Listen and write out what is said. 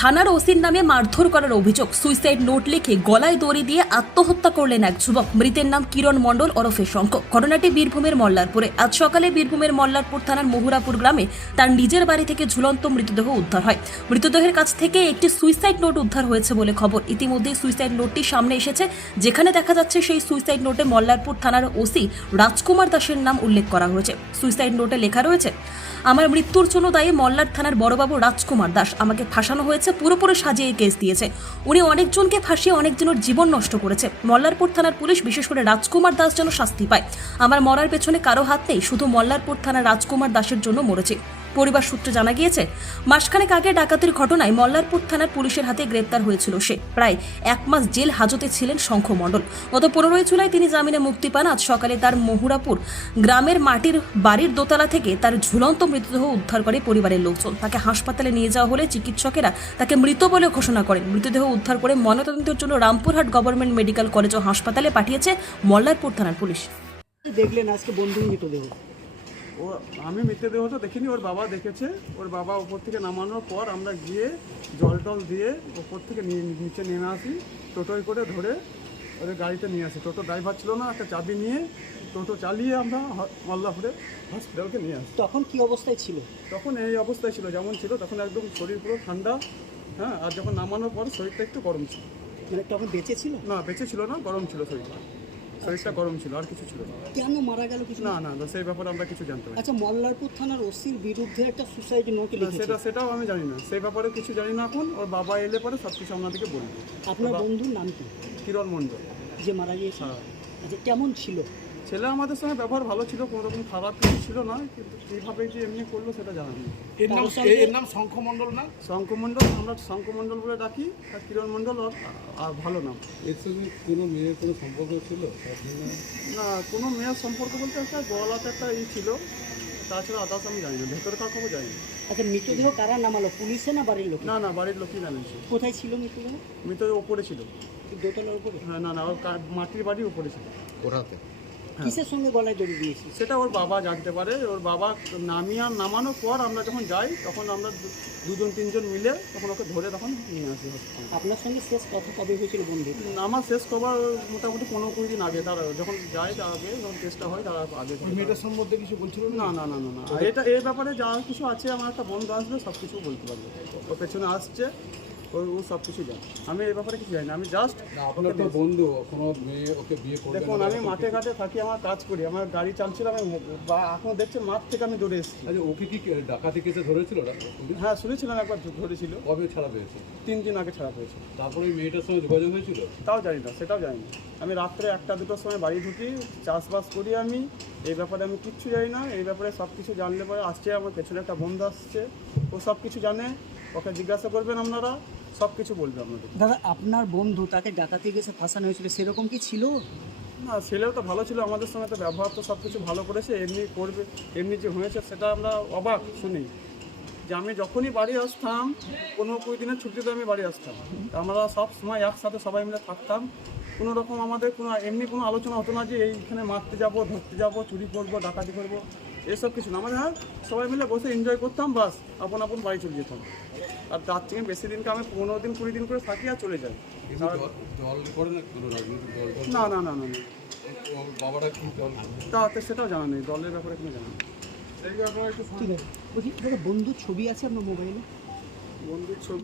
থানার ওসির নামে মারধর করার অভিযোগ। সুইসাইড নোট লিখে গলায় দড়ি দিয়ে আত্মহত্যা করলেন এক যুবক। মৃতের নাম কিরণ মণ্ডল ওরফে শঙ্খ। ঘটনাটি বীরভূমের মল্লারপুরে। আজ সকালে বীরভূমের মল্লারপুর থানার মহুরাপুর গ্রামে তার নিজের বাড়ি থেকে ঝুলন্ত মৃতদেহ উদ্ধার হয়। মৃতদেহের কাছ থেকে একটি সুইসাইড নোট উদ্ধার হয়েছে বলে খবর। ইতিমধ্যেই সুইসাইড নোটটি সামনে এসেছে, যেখানে দেখা যাচ্ছে সেই সুইসাইড নোটে মল্লারপুর থানার ওসি রাজকুমার দাসের নাম উল্লেখ করা হয়েছে। সুইসাইড নোটে লেখা রয়েছে, আমার মৃত্যুর জন্য দায়ী মল্লার থানার বড়বাবু রাজকুমার দাস। আমাকে ফাঁসানো হয়েছে, পুরোপুরি সাজিয়ে কেস দিয়েছে। উনি অনেকজনকে ফাঁসিয়ে অনেকজনের জীবন নষ্ট করেছে। মল্লারপুর থানার পুলিশ, বিশেষ করে রাজকুমার দাস যেন শাস্তি পায়। আমার মরার পেছনে কারো হাত নেই, শুধু মল্লারপুর থানার রাজকুমার দাসের জন্য মরেছে। পরিবার সূত্রে জানা গিয়েছে, মাসখানেক আগে ডাকাতির ঘটনায় মল্লারপুর থানার পুলিশের হাতে গ্রেপ্তার হয়েছিল সে। প্রায় 1 মাস জেল হাজতে ছিলেন শঙ্খ মণ্ডল। গত 15 জুলাই তিনি জামিনে মুক্তি পান। আজ সকালে তার মহুরাপুর গ্রামের মাটির বাড়ির দোতলা থেকে তার ঝুলন্ত মৃতদেহ উদ্ধার করে পরিবারের লোকজন। তাকে হাসপাতালে নিয়ে যাওয়া হলে চিকিৎসকেরা তাকে মৃত বলে ঘোষণা করেন। মৃতদেহ উদ্ধার করে ময়নাতদন্তের জন্য রামপুরহাট গভর্নমেন্ট মেডিকেল কলেজ ও হাসপাতালে পাঠিয়েছে মল্লারপুর থানার পুলিশ। দেখলেন আজকে বন্ধুর মৃতদেহ? ও আমি মৃতদেহটা দেখিনি, ওর বাবা দেখেছে। ওর বাবা উপর থেকে নামানোর পর আমরা গিয়ে জল টল দিয়ে উপর থেকে নিচে নেমে আসি, টোটোয় করে ধরে ওদের গাড়িতে নিয়ে আসি। টোটো ড্রাইভার ছিল না, একটা চাবি নিয়ে টোটো চালিয়ে আমরা মল্লাপুরে হসপিটালকে নিয়ে আসি। তখন কি অবস্থায় ছিল? তখন এই অবস্থায় ছিল, যেমন ছিল তখন একদম শরীর পুরো ঠান্ডা। হ্যাঁ, আর যখন নামানোর পর শরীরটা একটু গরম ছিল। মানে তখন বেঁচে ছিল? না, বেঁচে ছিল না, গরম ছিল শরীরটা। শরীরটা গরম ছিল, আর কিছু ছিল না। কেন মারা গেল কিছু? না, সেই ব্যাপারে আমরা কিছু জানতে পারি। আচ্ছা, মল্লারপুর থানার ওসির বিরুদ্ধে একটা সুসাইড নোট লিখেছে। সেটাও আমি জানি না, সেই ব্যাপারে কিছু জানি না। এখন ওর বাবা এলে পরে সব কিছু আপনাদেরকে বলবো। আপনার বন্ধুর নাম কি? কিরণ মণ্ডল। যে মারা গিয়েছে? হ্যাঁ। আচ্ছা, কেমন ছিল ছেলে? আমাদের সঙ্গে ব্যবহার ভালো ছিল, কোনো রকম খারাপ কিছু ছিল না, কিন্তু কীভাবে যে এমনি করলো সেটা জানা নেই। এর নাম শঙ্খ মণ্ডল না? শঙ্খ মণ্ডল, আমরা শঙ্খ মণ্ডল বলে ডাকি। আর কিরণ মণ্ডল আর ভালো নাম। এর সঙ্গে কোনো মেয়ের কোনো সম্পর্ক ছিল? না, কোনো মেয়ের সম্পর্ক বলতে একটা গলাতে একটা ছিল, তাছাড়া আদার্স আমি জানি না, ভেতরে কার খবর জানি না। আচ্ছা, মৃতদেহ কারা নামালো? পুলিশে না বাড়ির লোক? না, বাড়ির লোকই জানিয়েছে। কোথায় ছিল মৃতদেহ? মৃতদেহ ওপরে ছিল। দোতলার উপরে? হ্যাঁ, না, ওর মাটির বাড়ির উপরে ছিল। ওরাতে কিসের সঙ্গে গলায় দড়ি দিয়েছি? সেটা ওর বাবা জানতে পারে। ওর বাবা নামানোর পর আমরা যখন যাই, তখন আমরা দুজন তিনজন মিলে তখন ওকে ধরে তখন নিয়ে আসি হসপিটালে। আপনার সঙ্গে শেষ কথা কবে হয়েছিল বন্ধু? আমার শেষ খবর মোটামুটি 15-20 দিন আগে। তার যখন যাই তার আগে, যখন টেস্টটা হয় তার আগে। মেয়েটার সম্বন্ধে কিছু বলছিল না। এটা এই ব্যাপারে যা কিছু আছে, আমার একটা বন্ধু আসবে, সব কিছু বলতে পারবে। ওর পেছনে আসছে, ও সব কিছু জানে। আমি এই ব্যাপারে কিছু জানি না, আমি জাস্ট আপনার তো বন্ধু, কোনো মেয়ে ওকে বিয়ে করবে? দেখুন, আমি মাঠে ঘাটে থাকি, আমার কাজ করি, আমার গাড়ি চালছিলাম, আমি এখন দেখছেন মাঠ থেকে আমি দৌড়ে এসেছি। আচ্ছা, ওকে কি ডাকাতি কেসে ধরেছিল? হ্যাঁ, শুনেছিলাম একবার ধরেছিল। কবে ছাড়া পেয়েছে? 3 দিন আগে ছাড়া পেয়েছে। তারপরে ওই মেয়েটার সঙ্গে যোগাযোগ হয়েছিল? তাও জানি না, সেটাও জানি না। আমি রাত্রে 1টা-2টোর সময় বাড়ি ঢুকি, চাষবাস করি আমি। এই ব্যাপারে আমি কিচ্ছু জানি না। এই ব্যাপারে সব কিছু জানলে পরে আসছে, আমার পেছনে একটা বন্ধু আসছে, ও সব কিছু জানে। ওকে জিজ্ঞাসা করবেন আপনারা, সব কিছু বলবে আপনাদের। দাদা, আপনার বন্ধু তাকে ডাকাতি গেছে ফাঁসানো হয়েছিল, সেরকম কি ছিল? না, ছেলেও তো ভালো ছিল, আমাদের সঙ্গে তো ব্যবহার তো সব কিছু ভালো করেছে। এমনি করবে, এমনি যে হয়েছে সেটা আমরা অবাক শুনি। যে আমি যখনই বাড়ি আসতাম, 15-20 দিনের ছুটিতে আমি বাড়ি আসতাম, আমরা সব সময় একসাথে সবাই মিলে থাকতাম। কোনো রকম আমাদের এমনি কোনো আলোচনা হতো না যে এইখানে মারতে যাব, ধরতে যাব, চুরি করব, ডাকাতি করব, এসব কিছু না। আমাদের সবাই মিলে বসে এনজয় করতাম, বাস আপন বাড়ি চলে যেতাম। আর তার থেকে বেশি দিনকে আমি 15-20 দিন করে থাকি আর চলে যাই। জল করে না কোনো রাজনৈতিক দল? না। বাবারা কি দল? সেটাও জানা নেই, দলের ব্যাপারে কোনো জানা নেই। ঠিক আছে, বলছি দাদা, বন্ধুর ছবি আছে আপনার মোবাইলে? বন্ধুর ছবি